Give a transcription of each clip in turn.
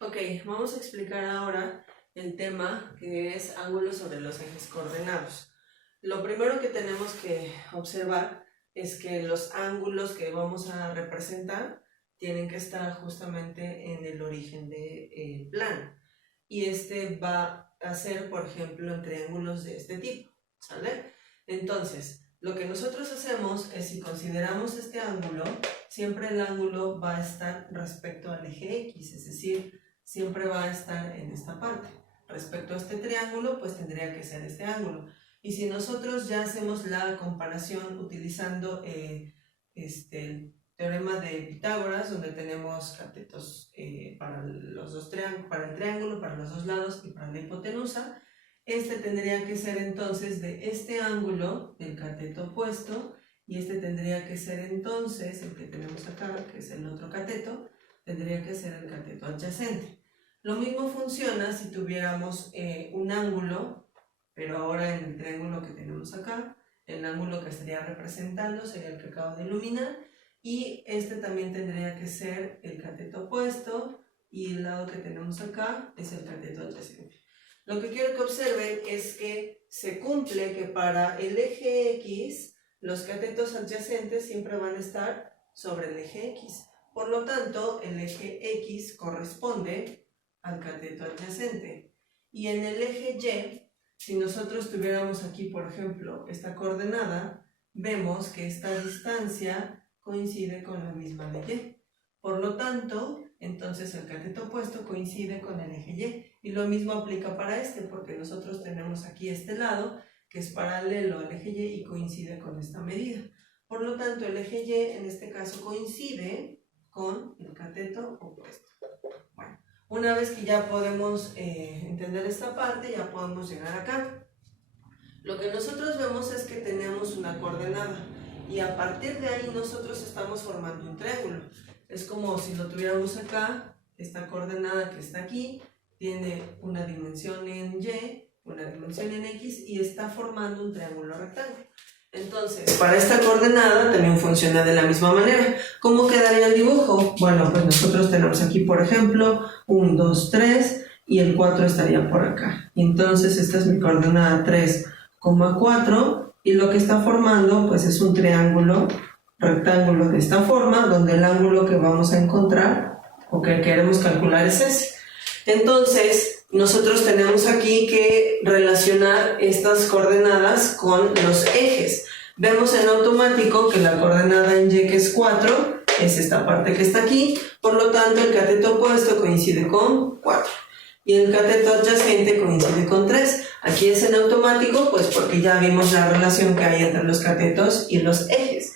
Ok, vamos a explicar ahora el tema que es ángulos sobre los ejes coordenados. Lo primero que tenemos que observar es que los ángulos que vamos a representar tienen que estar justamente en el origen del plano. Y este va a ser, por ejemplo, en triángulos de este tipo, ¿sale? Entonces, lo que nosotros hacemos es, si consideramos este ángulo, siempre el ángulo va a estar respecto al eje X, es decir, siempre va a estar en esta parte. Respecto a este triángulo, pues tendría que ser este ángulo. Y si nosotros ya hacemos la comparación utilizando el teorema de Pitágoras, donde tenemos catetos para los dos para el triángulo, para los dos lados y para la hipotenusa, este tendría que ser entonces de este ángulo, el cateto opuesto, y este tendría que ser entonces, el que tenemos acá, que es el otro cateto, tendría que ser el cateto adyacente. Lo mismo funciona si tuviéramos un ángulo, pero ahora en el triángulo que tenemos acá, el ángulo que estaría representando sería el que acabo de iluminar, y este también tendría que ser el cateto opuesto, y el lado que tenemos acá es el cateto adyacente. Lo que quiero que observen es que se cumple que para el eje X, los catetos adyacentes siempre van a estar sobre el eje X. Por lo tanto, el eje X corresponde al cateto adyacente. Y en el eje Y, si nosotros tuviéramos aquí, por ejemplo, esta coordenada, vemos que esta distancia coincide con la misma de Y. Por lo tanto, entonces el cateto opuesto coincide con el eje Y. Y lo mismo aplica para este, porque nosotros tenemos aquí este lado que es paralelo al eje Y y coincide con esta medida. Por lo tanto, el eje Y en este caso coincide con el cateto opuesto. Bueno, una vez que ya podemos entender esta parte, ya podemos llegar acá. Lo que nosotros vemos es que tenemos una coordenada y a partir de ahí nosotros estamos formando un triángulo. Es como si lo tuviéramos acá, esta coordenada que está aquí, tiene una dimensión en Y, una dimensión en X y está formando un triángulo rectángulo. Entonces, para esta coordenada también funciona de la misma manera. ¿Cómo quedaría el dibujo? Bueno, pues nosotros tenemos aquí, por ejemplo, 1, 2, 3 y el 4 estaría por acá. Y entonces esta es mi coordenada 3,4 y lo que está formando pues es un triángulo rectángulo de esta forma, donde el ángulo que vamos a encontrar o que queremos calcular es ese. Entonces, nosotros tenemos aquí que relacionar estas coordenadas con los ejes. Vemos en automático que la coordenada en Y, que es 4, es esta parte que está aquí, por lo tanto el cateto opuesto coincide con 4 y el cateto adyacente coincide con 3. Aquí es en automático, pues porque ya vimos la relación que hay entre los catetos y los ejes.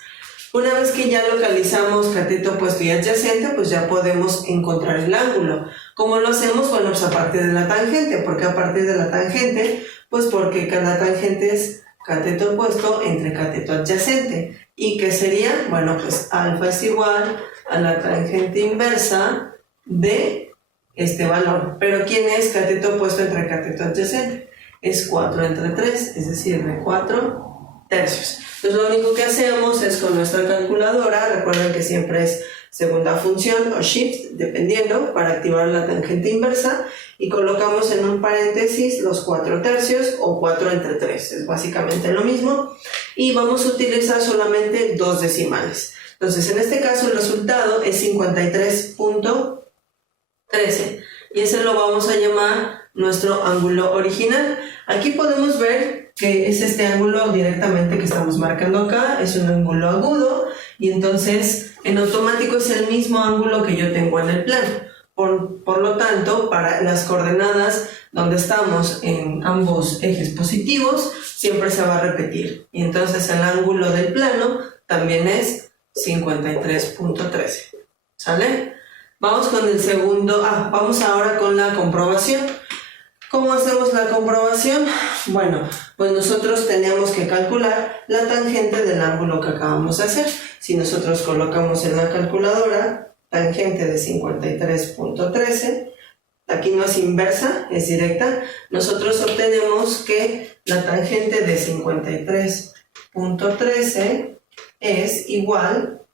Una vez que ya localizamos cateto opuesto y adyacente, pues ya podemos encontrar el ángulo. ¿Cómo lo hacemos? Bueno, pues a partir de la tangente. ¿Por qué a partir de la tangente? Pues porque cada tangente es cateto opuesto entre cateto adyacente. ¿Y qué sería? Bueno, pues alfa es igual a la tangente inversa de este valor. ¿Pero quién es cateto opuesto entre cateto adyacente? Es 4 entre 3, es decir, de 4 tercios. Entonces lo único que hacemos es con nuestra calculadora, recuerden que siempre es segunda función o shift, dependiendo, para activar la tangente inversa, y colocamos en un paréntesis los 4 tercios o 4 entre 3, es básicamente lo mismo, y vamos a utilizar solamente dos decimales. Entonces en este caso el resultado es 53.13 y ese lo vamos a llamar nuestro ángulo original. Aquí podemos ver que es este ángulo directamente que estamos marcando acá, es un ángulo agudo y entonces en automático es el mismo ángulo que yo tengo en el plano. Por lo tanto, para las coordenadas donde estamos en ambos ejes positivos, siempre se va a repetir. Y entonces el ángulo del plano también es 53.13. ¿Sale? Vamos con el segundo. Vamos ahora con la comprobación. ¿Cómo hacemos la comprobación? Bueno, pues nosotros tenemos que calcular la tangente del ángulo que acabamos de hacer. Si nosotros colocamos en la calculadora tangente de 53.13, aquí no es inversa, es directa, nosotros obtenemos que la tangente de 53.13 es igual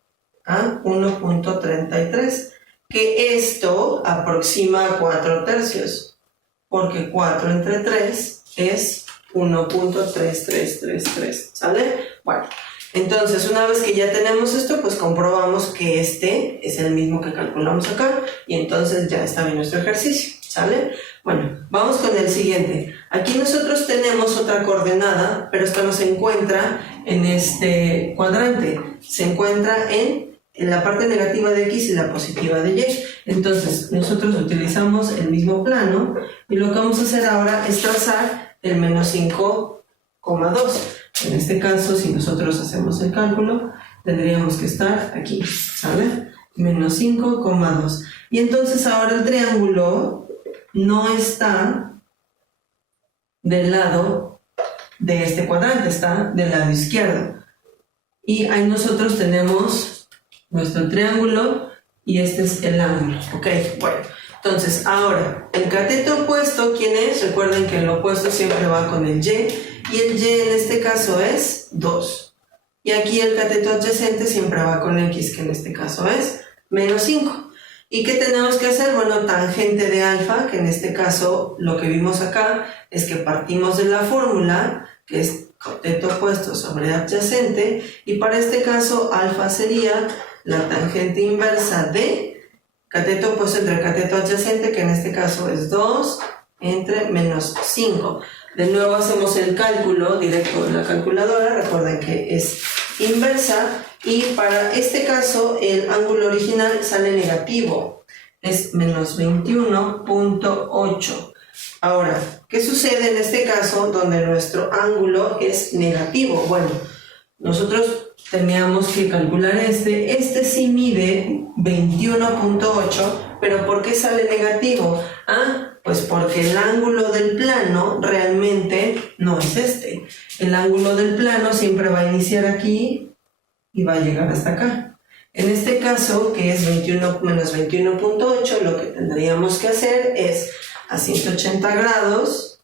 a 1.33. que esto aproxima a 4/3, porque 4 entre 3 es 1.3333, ¿sale? Bueno, entonces una vez que ya tenemos esto, pues comprobamos que este es el mismo que calculamos acá y entonces ya está bien nuestro ejercicio, ¿sale? Bueno, vamos con el siguiente. Aquí nosotros tenemos otra coordenada, pero esta no se encuentra en este cuadrante, se encuentra en la parte negativa de X y la positiva de Y. Entonces, nosotros utilizamos el mismo plano y lo que vamos a hacer ahora es trazar el menos 5,2. En este caso, si nosotros hacemos el cálculo, tendríamos que estar aquí, ¿sale? Menos 5,2. Y entonces ahora el triángulo no está del lado de este cuadrante, está del lado izquierdo. Y ahí nosotros tenemos nuestro triángulo y este es el ángulo, ¿ok? Bueno, entonces ahora, el cateto opuesto, ¿quién es? Recuerden que el opuesto siempre va con el Y, y el Y en este caso es 2. Y aquí el cateto adyacente siempre va con X, que en este caso es menos 5. ¿Y qué tenemos que hacer? Bueno, tangente de alfa, que en este caso lo que vimos acá es que partimos de la fórmula, que es cateto opuesto sobre adyacente, y para este caso alfa sería la tangente inversa de cateto opuesto entre cateto adyacente, que en este caso es 2 entre menos 5. De nuevo hacemos el cálculo directo en la calculadora, recuerden que es inversa, y para este caso el ángulo original sale negativo, es menos 21.8. Ahora, ¿qué sucede en este caso donde nuestro ángulo es negativo? Bueno, nosotros teníamos que calcular este sí mide 21.8, pero ¿por qué sale negativo? Pues porque el ángulo del plano realmente no es este. El ángulo del plano siempre va a iniciar aquí y va a llegar hasta acá. En este caso, que es 21 menos 21.8, lo que tendríamos que hacer es a 180 grados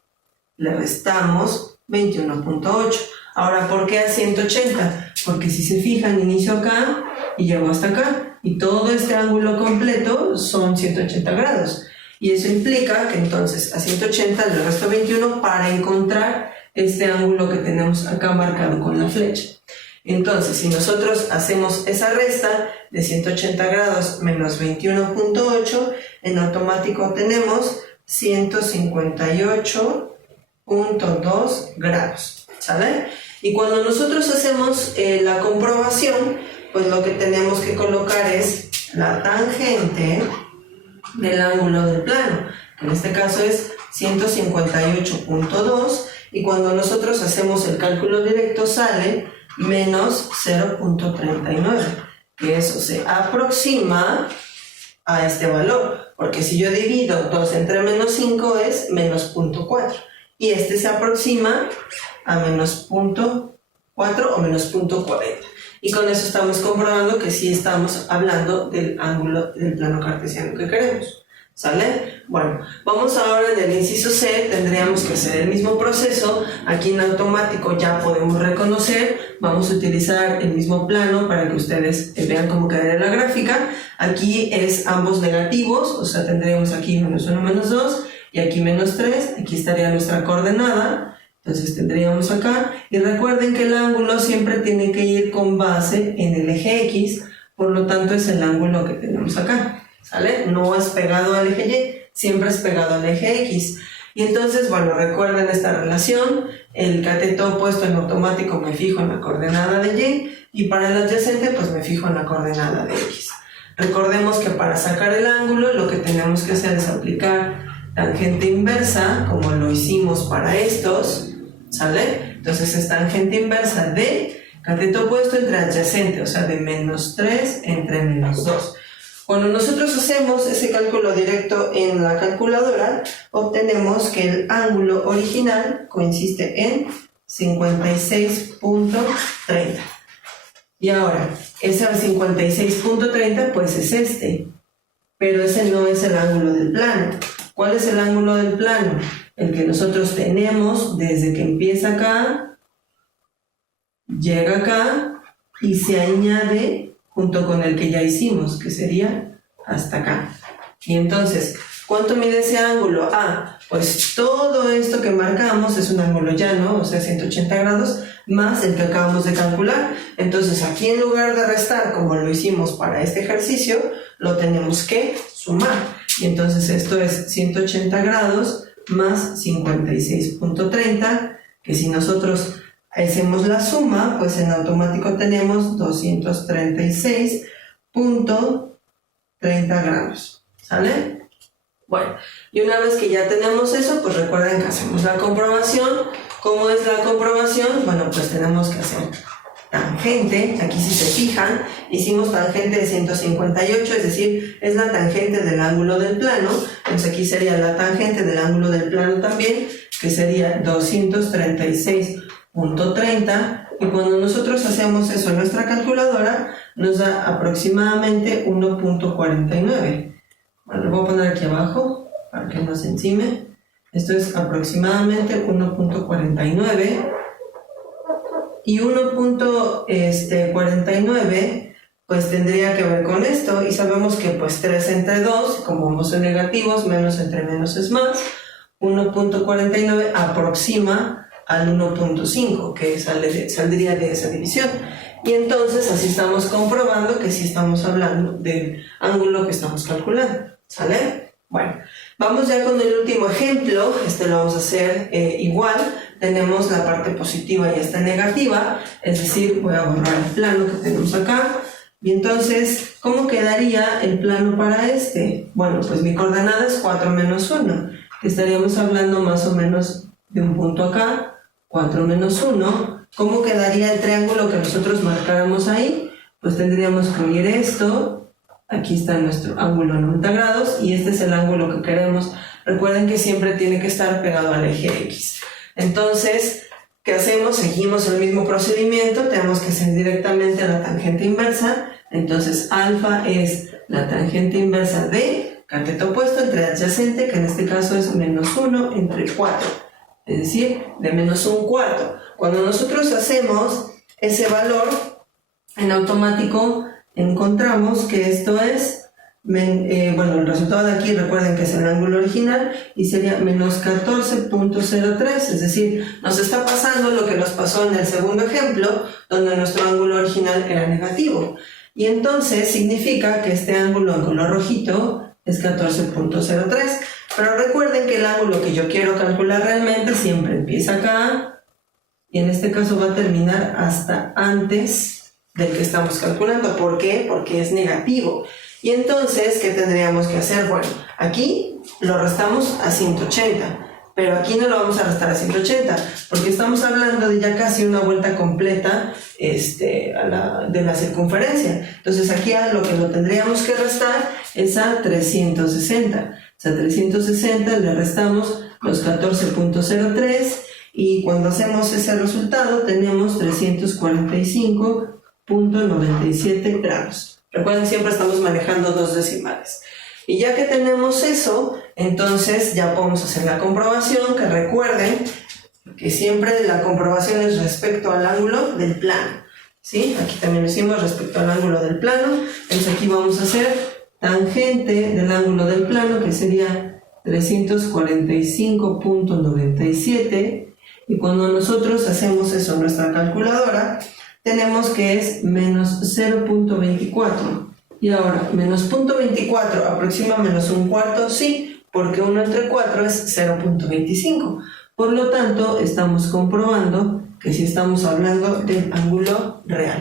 le restamos 21.8. Ahora, ¿por qué a 180? Porque si se fijan, inicio acá y llego hasta acá. Y todo este ángulo completo son 180 grados. Y eso implica que entonces a 180 le resto 21 para encontrar este ángulo que tenemos acá marcado con la flecha. Entonces, si nosotros hacemos esa resta de 180 grados menos 21.8, en automático tenemos 158.2 grados, ¿sale? Y cuando nosotros hacemos la comprobación, pues lo que tenemos que colocar es la tangente del ángulo del plano, que en este caso es 158.2, y cuando nosotros hacemos el cálculo directo sale menos 0.39, que eso se aproxima a este valor, porque si yo divido 2 entre menos 5 es menos 0.4, y este se aproxima a menos 0.4 o menos 0.40. Y con eso estamos comprobando que sí estamos hablando del ángulo del plano cartesiano que queremos, ¿sale? Bueno, vamos ahora en el inciso C, tendríamos que hacer el mismo proceso. Aquí en automático ya podemos reconocer, vamos a utilizar el mismo plano para que ustedes vean cómo quedaría la gráfica. Aquí es ambos negativos, o sea, tendríamos aquí menos 1, menos 2, y aquí menos 3, aquí estaría nuestra coordenada. Entonces tendríamos acá, y recuerden que el ángulo siempre tiene que ir con base en el eje X, por lo tanto es el ángulo que tenemos acá, ¿sale? No es pegado al eje Y, siempre es pegado al eje X. Y entonces, bueno, recuerden esta relación, el cateto opuesto en automático me fijo en la coordenada de Y, y para el adyacente pues me fijo en la coordenada de X. Recordemos que para sacar el ángulo lo que tenemos que hacer es aplicar tangente inversa, como lo hicimos para estos, ¿sale? Entonces es tangente inversa de cateto opuesto entre adyacente, o sea, de menos 3 entre menos 2. Cuando nosotros hacemos ese cálculo directo en la calculadora, obtenemos que el ángulo original consiste en 56.30. Y ahora, ese 56.30 pues es este, pero ese no es el ángulo del plano. ¿Cuál es el ángulo del plano? El que nosotros tenemos desde que empieza acá, llega acá y se añade junto con el que ya hicimos, que sería hasta acá. Y entonces, ¿cuánto mide ese ángulo? Pues todo esto que marcamos es un ángulo llano, o sea, 180 grados, más el que acabamos de calcular. Entonces, aquí en lugar de restar, como lo hicimos para este ejercicio, lo tenemos que sumar. Y entonces esto es 180 grados más 56.30, que si nosotros hacemos la suma, pues en automático tenemos 236.30 gramos. ¿Sale? Bueno, y una vez que ya tenemos eso, pues recuerden que hacemos la comprobación. ¿Cómo es la comprobación? Bueno, pues tenemos que hacer tangente. Aquí si se fijan, hicimos tangente de 158, es decir, es la tangente del ángulo del plano. Entonces aquí sería la tangente del ángulo del plano también, que sería 236.30. Y cuando nosotros hacemos eso en nuestra calculadora, nos da aproximadamente 1.49. Bueno, lo voy a poner aquí abajo para que no se encime. Esto es aproximadamente 1.49. Y 1.49 pues tendría que ver con esto. Y sabemos que pues 3 entre 2, como ambos son negativos, menos entre menos es más. 1.49 aproxima al 1.5, que saldría de esa división. Y entonces así estamos comprobando que sí estamos hablando del ángulo que estamos calculando. ¿Sale? Bueno, vamos ya con el último ejemplo. Lo vamos a hacer igual. Tenemos la parte positiva y esta negativa. Es decir, voy a borrar el plano que tenemos acá. Y entonces, ¿cómo quedaría el plano para este? Bueno, pues mi coordenada es 4 menos 1. Estaríamos hablando más o menos de un punto acá. 4 menos 1. ¿Cómo quedaría el triángulo que nosotros marcáramos ahí? Pues tendríamos que unir esto. Aquí está nuestro ángulo 90 grados y este es el ángulo que queremos. Recuerden que siempre tiene que estar pegado al eje X. Entonces, ¿qué hacemos? Seguimos el mismo procedimiento. Tenemos que hacer directamente la tangente inversa. Entonces, alfa es la tangente inversa de cateto opuesto entre adyacente, que en este caso es menos 1 entre 4. Es decir, de menos 1/4. Cuando nosotros hacemos ese valor, en automático encontramos que esto es, bueno, el resultado de aquí recuerden que es el ángulo original y sería menos 14.03, es decir, nos está pasando lo que nos pasó en el segundo ejemplo, donde nuestro ángulo original era negativo. Y entonces significa que este ángulo en color rojito es 14.03. Pero recuerden que el ángulo que yo quiero calcular realmente siempre empieza acá y en este caso va a terminar hasta antes del que estamos calculando. ¿Por qué? Porque es negativo. Y entonces, ¿qué tendríamos que hacer? Bueno, aquí lo restamos a 180, pero aquí no lo vamos a restar a 180, porque estamos hablando de ya casi una vuelta completa de la circunferencia. Entonces aquí a lo que lo tendríamos que restar es a 360. O sea, 360 le restamos los 14.03 y cuando hacemos ese resultado tenemos 345.97 grados. Recuerden, siempre estamos manejando dos decimales. Y ya que tenemos eso, entonces ya podemos hacer la comprobación, que recuerden que siempre la comprobación es respecto al ángulo del plano. ¿Sí? Aquí también lo hicimos respecto al ángulo del plano. Entonces aquí vamos a hacer tangente del ángulo del plano, que sería 345.97. Y cuando nosotros hacemos eso en nuestra calculadora, tenemos que es menos 0.24. Y ahora, menos 0.24 aproxima menos 1/4, sí, porque 1 entre 4 es 0.25. Por lo tanto, estamos comprobando que sí estamos hablando del ángulo real.